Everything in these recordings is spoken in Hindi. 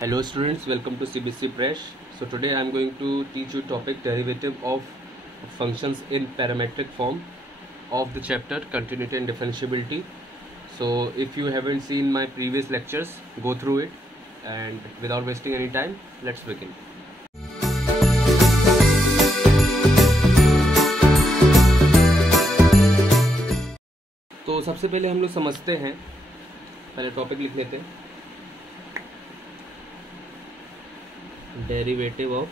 Hello students, welcome to CBC Fresh. So today I am going to teach you topic derivative of functions in parametric form of the chapter continuity and differentiability. So if you haven't seen my previous lectures, go through it, and without wasting any time, let's begin. तो सबसे पहले हम लोग समझते हैं, पहले टॉपिक लिख लेते हैं, derivative of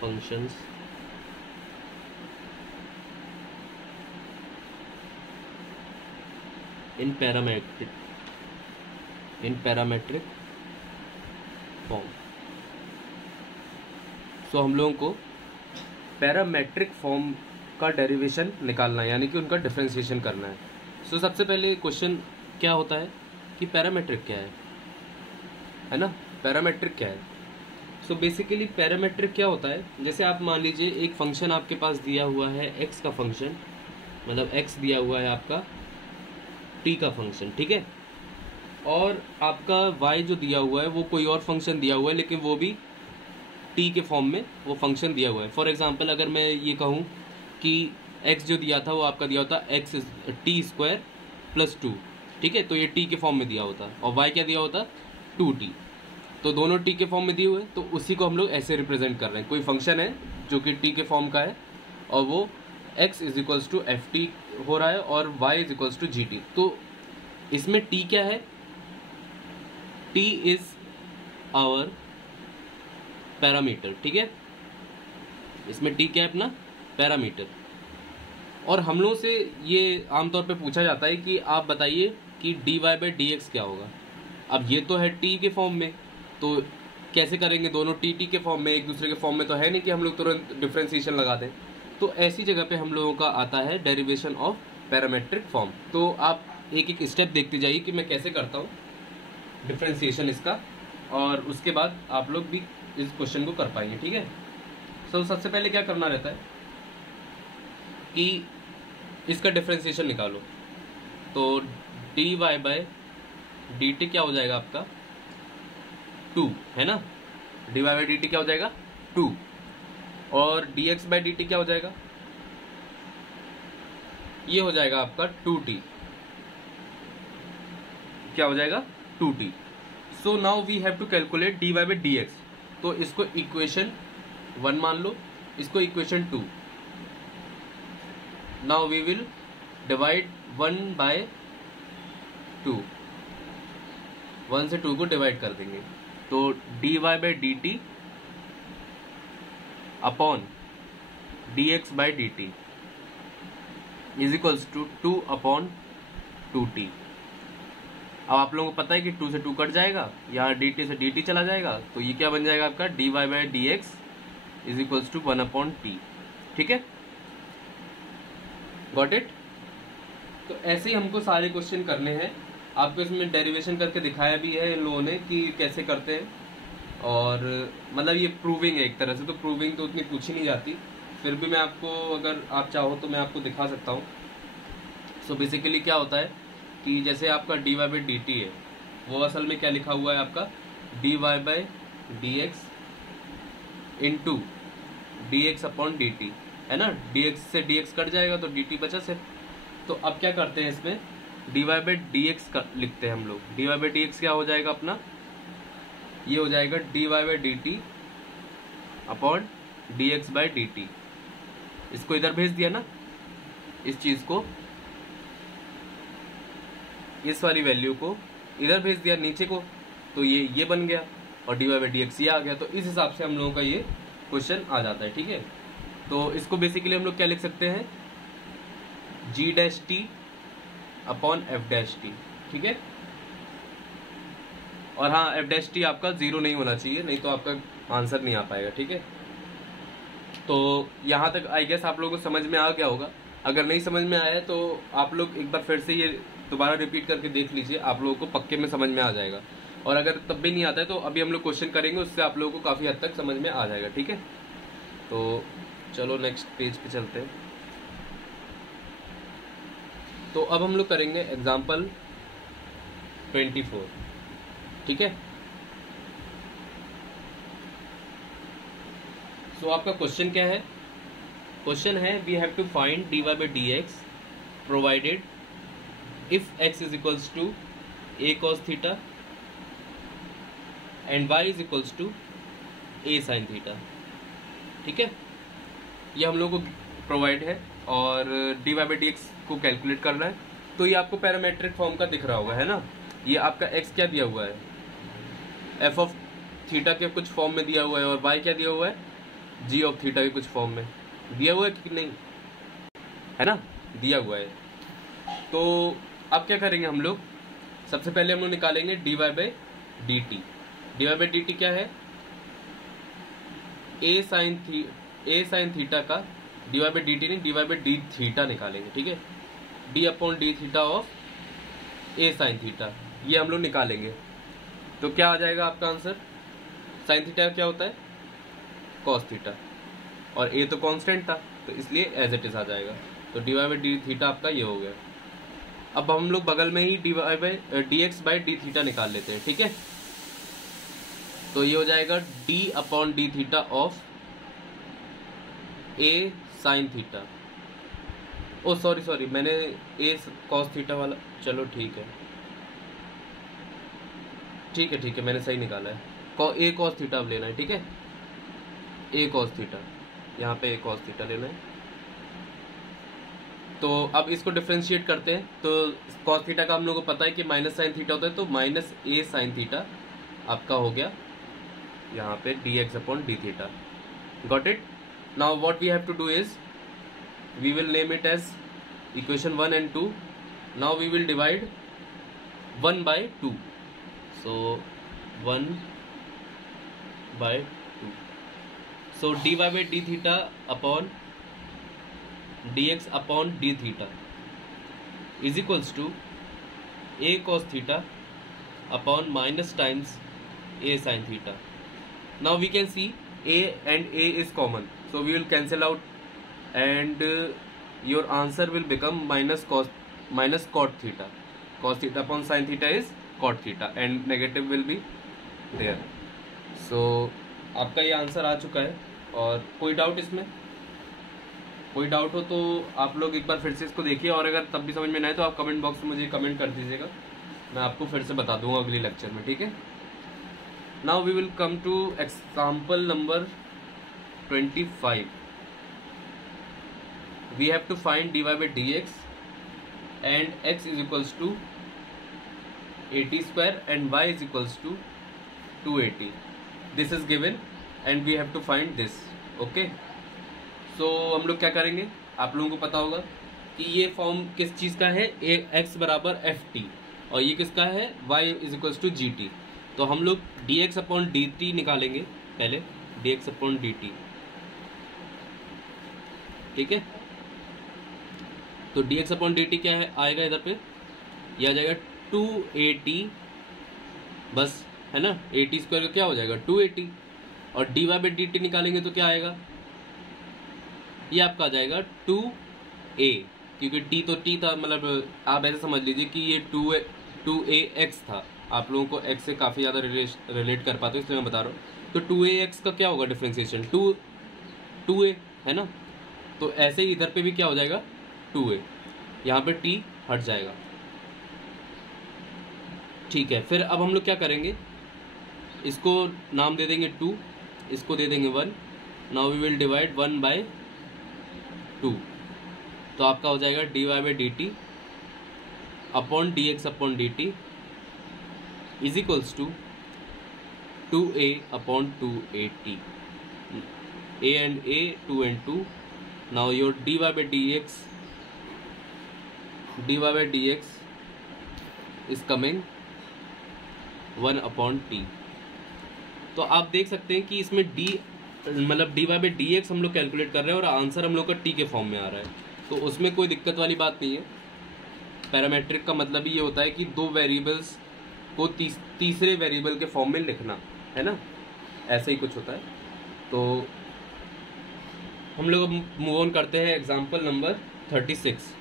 functions in parametric form. So हम लोगों को पैरामेट्रिक फॉर्म का डेरिवेशन निकालना है, यानी कि उनका डिफरेंशिएशन करना है। सो सबसे पहले क्वेश्चन क्या होता है कि पैरामेट्रिक क्या है ना, पैरामेट्रिक क्या है। सो बेसिकली पैरामेट्रिक क्या होता है, जैसे आप मान लीजिए एक फंक्शन आपके पास दिया हुआ है, एक्स का फंक्शन, मतलब एक्स दिया हुआ है आपका टी का फंक्शन, ठीक है, और आपका वाई जो दिया हुआ है वो कोई और फंक्शन दिया हुआ है, लेकिन वो भी टी के फॉर्म में वो फंक्शन दिया हुआ है। फॉर एग्जांपल अगर मैं ये कहूँ कि x जो दिया था वो आपका दिया होता x टी स्क्वायर प्लस 2, ठीक है, तो ये t के फॉर्म में दिया होता, और y क्या दिया होता 2t, तो दोनों t के फॉर्म में दिए हुए, तो उसी को हम लोग ऐसे रिप्रेजेंट कर रहे हैं। कोई फंक्शन है जो कि t के फॉर्म का है और वो x is equals to F T हो रहा है और y is equals to G T. तो इसमें t क्या है, t इज आवर पैरामीटर, ठीक है, इसमें t क्या है अपना पैरामीटर। और हम लोगों से ये आमतौर पे पूछा जाता है कि आप बताइए कि dy बाई डी एक्स क्या होगा। अब ये तो है t के फॉर्म में, तो कैसे करेंगे, दोनों t के फॉर्म में, एक दूसरे के फॉर्म में तो है नहीं कि हम लोग तुरंत डिफरेंशिएशन लगा दें। तो ऐसी जगह पे हम लोगों का आता है डेरिवेशन ऑफ पैरामेट्रिक फॉर्म। तो आप एक एक स्टेप देखते जाइए कि मैं कैसे करता हूँ डिफरेंशिएशन इसका, और उसके बाद आप लोग भी इस क्वेश्चन को कर पाएंगे, ठीक है। सो सबसे पहले क्या करना रहता है कि इसका डिफरेंशिएशन निकालो, तो dy बाई dt क्या हो जाएगा आपका 2, है ना, dy बाई dt क्या हो जाएगा 2, और dx बाई dt क्या हो जाएगा, ये हो जाएगा आपका 2t, क्या हो जाएगा 2t। So now we have to calculate dy by dx, तो इसको इक्वेशन 1 मान लो, इसको equation 2। Now we will divide 1 by 2, 1 से 2 को डिवाइड कर देंगे, तो dy by D T upon dx by D T is equals to 2 upon 2t। अब आप लोगों को पता है कि 2 से 2 कट जाएगा, यहाँ dt से dt चला जाएगा, तो ये क्या बन जाएगा आपका dy by D X is equals to 1 upon T, ठीक है, गॉट इट। तो ऐसे ही हमको सारे क्वेश्चन करने हैं। आपको इसमें डेरिवेशन करके दिखाया भी है इन लोगों ने कि कैसे करते हैं, और मतलब ये प्रूविंग है एक तरह से, तो प्रूविंग तो उतनी पूछी नहीं जाती, फिर भी मैं आपको, अगर आप चाहो तो मैं आपको दिखा सकता हूँ। सो बेसिकली क्या होता है कि जैसे आपका dy बाई डी टी है, वो असल में क्या लिखा हुआ है आपका dy by D x into D x upon D T, है ना, dx से dx कट जाएगा तो dt बचा सिर्फ। तो अब क्या करते हैं, इसमें dy बाई dx का लिखते हैं हम लोग। dy बाई dx क्या हो जाएगा अपना, ये हो जाएगा dy by dt upon dx by dt। इसको इधर भेज दिया ना, इस चीज को, इस वाली वैल्यू को इधर भेज दिया नीचे को, तो ये बन गया, और dy बाई dx ये आ गया। तो इस हिसाब से हम लोगों का ये क्वेश्चन आ जाता है, ठीक है। तो इसको बेसिकली हम लोग क्या लिख सकते हैं, g dash T upon f dash T, ठीक है। और हाँ, f डैश टी आपका 0 नहीं होना चाहिए, नहीं तो आपका आंसर नहीं आ पाएगा, ठीक है। तो यहाँ तक आई गेस आप लोगों को समझ में आ गया होगा। अगर नहीं समझ में आया तो आप लोग एक बार फिर से ये दोबारा रिपीट करके देख लीजिए, आप लोगों को पक्के में समझ में आ जाएगा। और अगर तब भी नहीं आता है तो अभी हम लोग क्वेश्चन करेंगे, उससे आप लोगों को काफ़ी हद तक समझ में आ जाएगा, ठीक है। तो चलो नेक्स्ट पेज पे चलते हैं। तो अब हम लोग करेंगे एग्जाम्पल 24, ठीक है। सो आपका क्वेश्चन क्या है? क्वेश्चन है we have to find dy by dx provided if x is equals to a cos theta and y is equals to a sin theta, ठीक है। ये हम लोग को प्रोवाइड है और dy by dx को कैलकुलेट करना है। तो ये आपको पैरामेट्रिक फॉर्म का दिख रहा होगा, है ना। ये आपका x क्या दिया हुआ है? f ऑफ थीटा के कुछ फॉर्म में दिया हुआ है, और y क्या दिया हुआ है? g ऑफ थीटा के कुछ फॉर्म में दिया हुआ है कि नहीं, है ना, दिया हुआ है। तो अब क्या करेंगे हम लोग? सबसे पहले हम लोग निकालेंगे dy by dt। dy by dt क्या है? a sin थीटा का dy by dt नहीं, dy by d थीटा निकालेंगे, ठीक है। d upon D theta of a sin theta, ये हम लोग निकालेंगे। तो क्या आ जाएगा आपका आंसर? sin थीटा क्या होता है? cos थीटा, और a तो कांस्टेंट था तो इसलिए एज इट इज आ जाएगा। तो dy by d थीटा आपका ये हो गया। अब हम लोग बगल में ही dx by d थीटा निकाल लेते हैं, ठीक है। तो ये हो जाएगा d upon D theta of a sin theta. Oh sorry मैंने a cos थीटा वाला, चलो ठीक है मैंने सही निकाला है। a cos थीटा अब लेना है, ठीक है। a cos थीटा, यहाँ पे a cos थीटा लेना है। तो अब इसको डिफ्रेंशिएट करते हैं। तो cos थीटा का हम लोग को पता है कि माइनस साइन थीटा होता है, तो माइनस a साइन थीटा आपका हो गया यहाँ पे dx upon D theta. Got it? Now what we have to do is we will name it as equation 1 and 2। Now we will divide 1 by 2, so 1 by 2। so dy by d theta upon dx upon d theta is equals to a cos theta upon minus times a sin theta। now we can see a and a is common, so we will cancel out and your answer will become minus cot theta। cos theta upon sin theta is cot theta and negative will be there। so आपका ये आंसर आ चुका है। और कोई डाउट इसमें? कोई डाउट हो तो आप लोग एक बार फिर से इसको देखिए, और अगर तब भी समझ में ना आए तो आप कमेंट बॉक्स में मुझे कमेंट कर दीजिएगा, मैं आपको फिर से बता दूंगा अगले लेक्चर में, ठीक है। Now we will come to example number 25। We have to find dy by dx and x is equals to 80 square and y is equals to 280। This is given and we have to find this, okay. So हम लोग क्या करेंगे? आप लोगों को पता होगा कि ये फॉर्म किस चीज़ का है? x बराबर ft, और ये किसका है? y is equals to gt। तो हम लोग dx अपॉन dt निकालेंगे पहले, dx अपॉन dt, ठीक है। तो dx अपॉन dt क्या है आएगा इधर पे? ये आ जाएगा 280 बस, है ना। 80 स्क्वायर का क्या हो जाएगा? 280। और dy by dt निकालेंगे तो क्या आएगा? ये आपका आ जाएगा 2a, क्योंकि t तो t था, मतलब आप ऐसे समझ लीजिए कि ये 2ax था। आप लोगों को x से काफ़ी ज़्यादा रिलेट कर पाते हो, इसलिए मैं बता रहा हूँ। तो 2ax का क्या होगा डिफ्रेंसिएशन? 2a, है ना। तो ऐसे ही इधर पे भी क्या हो जाएगा? 2a, यहाँ पे t हट जाएगा, ठीक है। फिर अब हम लोग क्या करेंगे? इसको नाम दे देंगे 2, इसको दे देंगे 1। Now we will divide 1 by 2। तो आपका हो जाएगा dy by dt upon dx upon dt is equals to 2a upon 280। a and a, 2 and 2। now your dy by dx is coming 1 upon t। तो आप देख सकते हैं कि इसमें d मतलब dy by dx हम लोग कैलकुलेट कर रहे हैं और आंसर हम लोग का t के फॉर्म में आ रहा है, तो उसमें कोई दिक्कत वाली बात नहीं है। पैरामेट्रिक का मतलब ही ये होता है कि दो वेरिएबल्स को तीसरे वेरिएबल के फॉर्म में लिखना, है ना, ऐसे ही कुछ होता है। तो हम लोग मूव ऑन करते हैं एग्जाम्पल नंबर 36।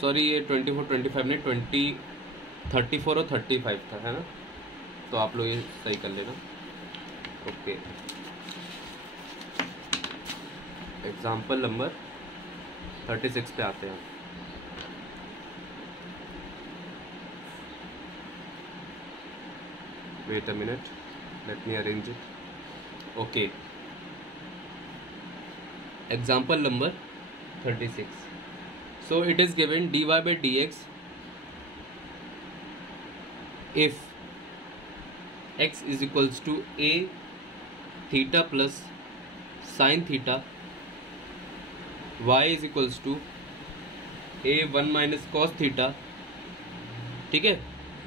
सॉरी ये 24 25 नहीं 34 और 35 था, है ना, तो आप लोग ये सही कर लेना। ओके, एग्जाम्पल नंबर 36 पे आते हैं। Wait a minute, let me arrange it. Okay, example number 36. So it is given dy by dx if x is equals to a theta plus sin theta, y is equals to a 1 minus cos theta। ठीक है,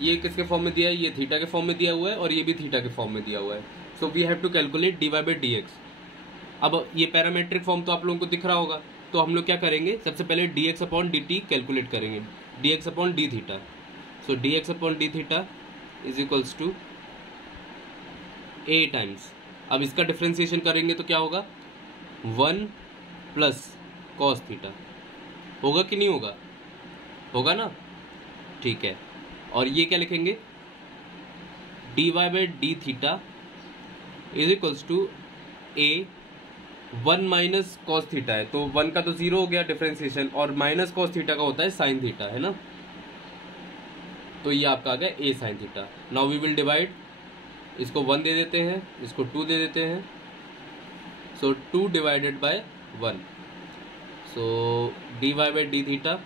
ये किसके फॉर्म में दिया है, ये थीटा के फॉर्म में दिया हुआ है और ये भी थीटा के फॉर्म में दिया हुआ है। So we have to calculate dy by dx। अब ये पैरामेट्रिक फॉर्म तो आप लोगों को दिख रहा होगा, तो हम लोग क्या करेंगे, सबसे पहले dx अपॉन dt कैलकुलेट करेंगे, dx upon D theta. So dx upon D theta is equals to a times, अब इसका डिफ्रेंसिएशन करेंगे तो क्या होगा, 1 प्लस कॉस थीटा। होगा कि नहीं होगा, होगा ना, ठीक है। और ये क्या लिखेंगे, dy by D theta is equals to a 1 minus cos theta है, तो 1 का तो 0 हो गया डिफरेंशिएशन, और माइनस कॉस थीटा का होता है साइन थीटा, है ना, तो ये आपका आ गया a sine theta. Now we will divide, इसको 1 दे देते हैं, इसको 2 दे देते हैं, सो 2 डिवाइडेड बाय 1, सो dy by D theta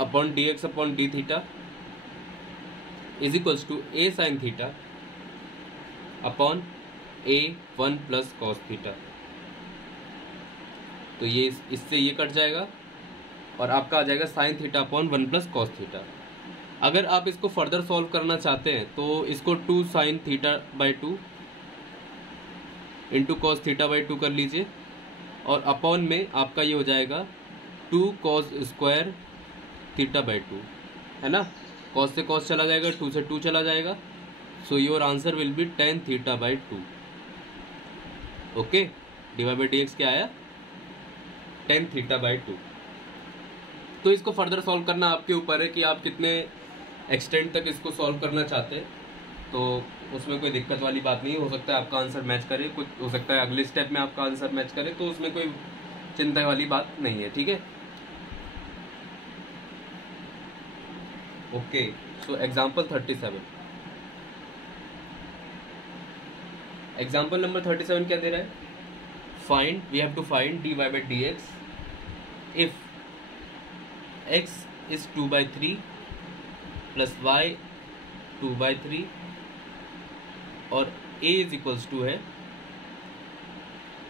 upon dx upon D theta is equals to a sine theta upon a 1 plus cos theta. तो ये इससे ये कट जाएगा और आपका आ जाएगा sign theta upon 1 plus cos theta. अगर आप इसको फर्दर सॉल्व करना चाहते हैं तो इसको 2 sine theta by 2 into cos theta by 2 कर लीजिए, और अपॉन में आपका ये हो जाएगा 2 कॉस स्क्वायर थीटा बाई 2, है ना, कॉस से कॉस चला जाएगा, 2 से 2 चला जाएगा, so your answer will be tan theta by 2। Okay, dy by D x क्या आया, tan थीटा बाई 2। तो इसको फर्दर सॉल्व करना आपके ऊपर है कि आप कितने एक्सटेंड तक इसको सॉल्व करना चाहते हैं, तो उसमें कोई दिक्कत वाली बात नहीं है। हो सकता है आपका आंसर मैच करे, कुछ हो सकता है अगले स्टेप में आपका आंसर मैच करे, तो उसमें कोई चिंता वाली बात नहीं है, ठीक है। Okay, so example 37, example number 37 क्या दे रहा है, find, we have to find dy by D x if x is 2/3 plus y 2/3 और a इज इक्वल्स टू है,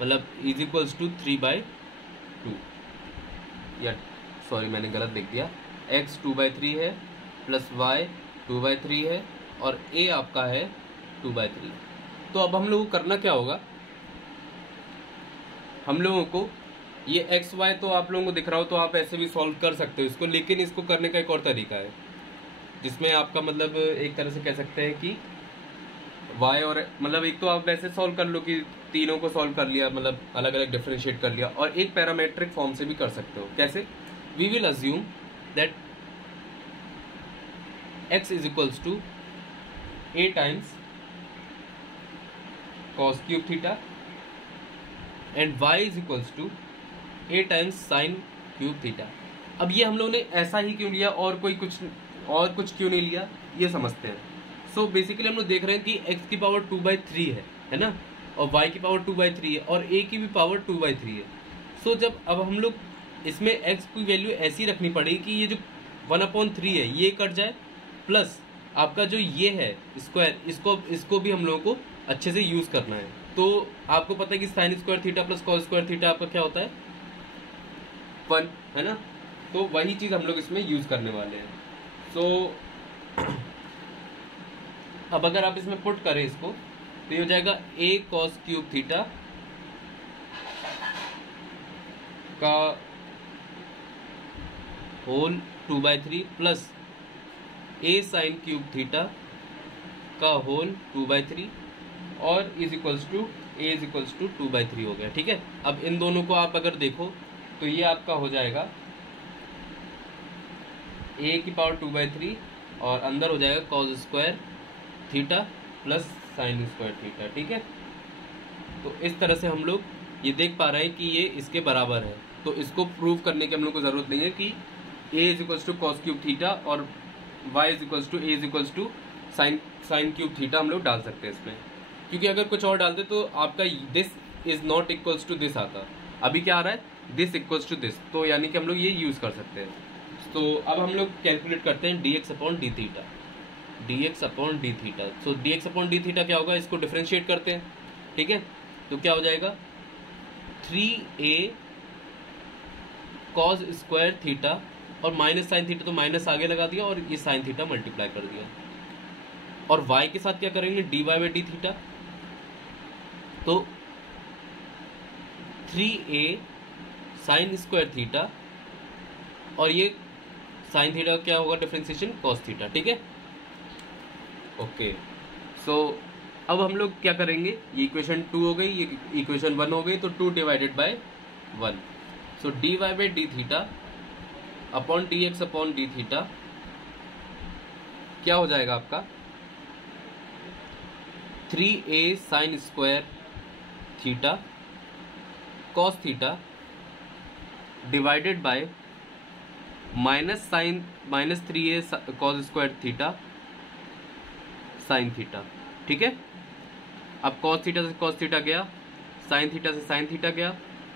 मतलब इज इक्वल्स टू 3/2, या सॉरी मैंने गलत लिख दिया, x 2/3 है प्लस y 2/3 है और a आपका है 2/3। तो अब हम लोगों को करना क्या होगा, हम लोगों को ये एक्स वाई तो आप लोगों को दिख रहा हो तो आप ऐसे भी सॉल्व कर सकते हो इसको, लेकिन इसको करने का एक और तरीका है जिसमें आपका मतलब एक तरह से कह सकते हैं कि वाई और मतलब एक तो आप वैसे सॉल्व कर लो कि तीनों को सॉल्व कर लिया, मतलब अलग अलग डिफरेंशिएट कर लिया, और एक पैरामेट्रिक फॉर्म से भी कर सकते हो। कैसे, we will assume that x is equals to a times cos cube theta and y is equals to a times sine cube theta. अब ये हम लोगों ने ऐसा ही क्यों लिया और कुछ क्यों नहीं लिया, ये समझते हैं। सो बेसिकली हम लोग देख रहे हैं कि x की पावर 2/3 है ना, और y की पावर 2/3 है और a की भी पावर 2/3 है। सो जब अब हम लोग इसमें x की वैल्यू ऐसी रखनी पड़ेगी कि ये जो 1/3 है ये कट जाए, प्लस आपका जो ये है स्क्वायर, इसको भी हम लोगों को अच्छे से यूज करना है। तो आपको पता है कि sine square theta plus cos square theta आपका क्या होता है, 1, है ना, तो वही चीज हम लोग इसमें यूज करने वाले हैं। सो अब अगर आप इसमें पुट करें इसको तो ये हो जाएगा a cos क्यूब थीटा का whole 2/3 plus a sine cube theta का होल 2/3 और is equals to a is equals to 2/3 हो गया, ठीक है। अब इन दोनों को आप अगर देखो तो ये आपका हो जाएगा ए की पावर 2/3 और अंदर हो जाएगा cos square theta plus sine square theta. ठीक है, तो इस तरह से हम लोग ये देख पा रहे हैं कि ये इसके बराबर है। तो इसको प्रूव करने की हम लोग को ज़रूरत नहीं है कि A is equals to cos cube theta और Y is equals to A is equals to sine cube theta हम लोग डाल सकते हैं इसमें, क्योंकि अगर कुछ और डालते तो आपका this is not equals to this आता। अभी क्या आ रहा है, दिस इक्वल्स टू दिस, तो यानी कि हम लोग ये यूज़ कर सकते हैं। तो अब हम लोग कैलकुलेट करते हैं dx upon D theta, dx upon D theta. So dx upon D theta क्या होगा, इसको डिफ्रेंशिएट करते हैं। ठीक है, तो क्या हो जाएगा 3a कॉस स्क्वायर थीटा और माइनस साइन थीटा, तो माइनस आगे लगा दिया और ये साइन थीटा मल्टीप्लाई कर दिया। और y के साथ क्या करेंगे, dy बाई डी थीटा, तो 3a साइन स्क्वायर थीटा और ये साइन थीटा क्या होगा, डिफरेंशिएशन कॉस थीटा। ठीक है, ओके। सो अब हम लोग क्या करेंगे, ये इक्वेशन 2 हो गई, ये इक्वेशन 1 हो गई, तो 2 डिवाइडेड बाय 1। सो dy by D theta upon dx upon D theta क्या हो जाएगा आपका 3a sine square theta cos theta divided by minus 3a cos square theta sine theta. ठीक है, अब कॉस थीटा से कॉस थीटा गया, साइन थीटा से साइन थीटा गया,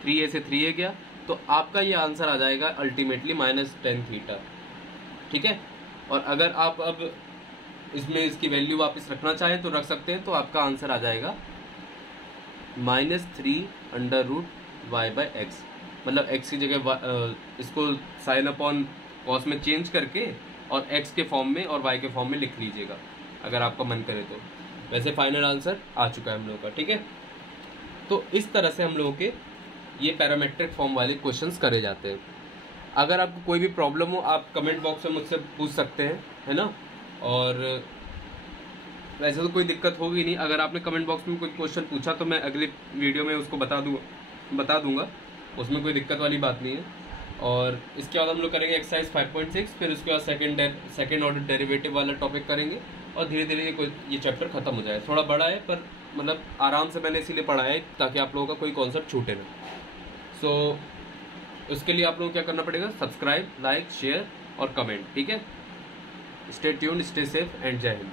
3a से 3a गया, तो आपका ये आंसर आ जाएगा अल्टीमेटली -10 थीटा। ठीक है, और अगर आप अब इसमें इसकी वैल्यू वापस रखना चाहें तो रख सकते हैं, तो आपका आंसर आ जाएगा -3√y/x, मतलब x की जगह इसको साइन अपॉन कॉस में चेंज करके और x के फॉर्म में और y के फॉर्म में लिख लीजिएगा अगर आपका मन करे तो। वैसे फाइनल आंसर आ चुका है हम लोगों का। ठीक है, तो इस तरह से हम लोगों के ये पैरामेट्रिक फॉर्म वाले क्वेश्चंस करे जाते हैं। अगर आपको कोई भी प्रॉब्लम हो आप कमेंट बॉक्स में मुझसे पूछ सकते हैं, है ना। और वैसे तो कोई दिक्कत होगी नहीं, अगर आपने कमेंट बॉक्स में कोई क्वेश्चन पूछा तो मैं अगली वीडियो में उसको बता दूंगा, उसमें कोई दिक्कत वाली बात नहीं है। और इसके बाद हम लोग करेंगे एक्सरसाइज 5.6, फिर उसके बाद सेकेंड ऑर्डर डेरिवेटिव वाला टॉपिक करेंगे और धीरे धीरे ये चैप्टर खत्म हो जाए। थोड़ा बड़ा है पर मतलब आराम से मैंने इसीलिए पढ़ा है ताकि आप लोगों का कोई कॉन्सेप्ट छूटे ना। सो उसके लिए आप लोगों को क्या करना पड़ेगा, सब्सक्राइब, लाइक, शेयर और कमेंट। ठीक है, stay tuned, stay safe and जय हिंद।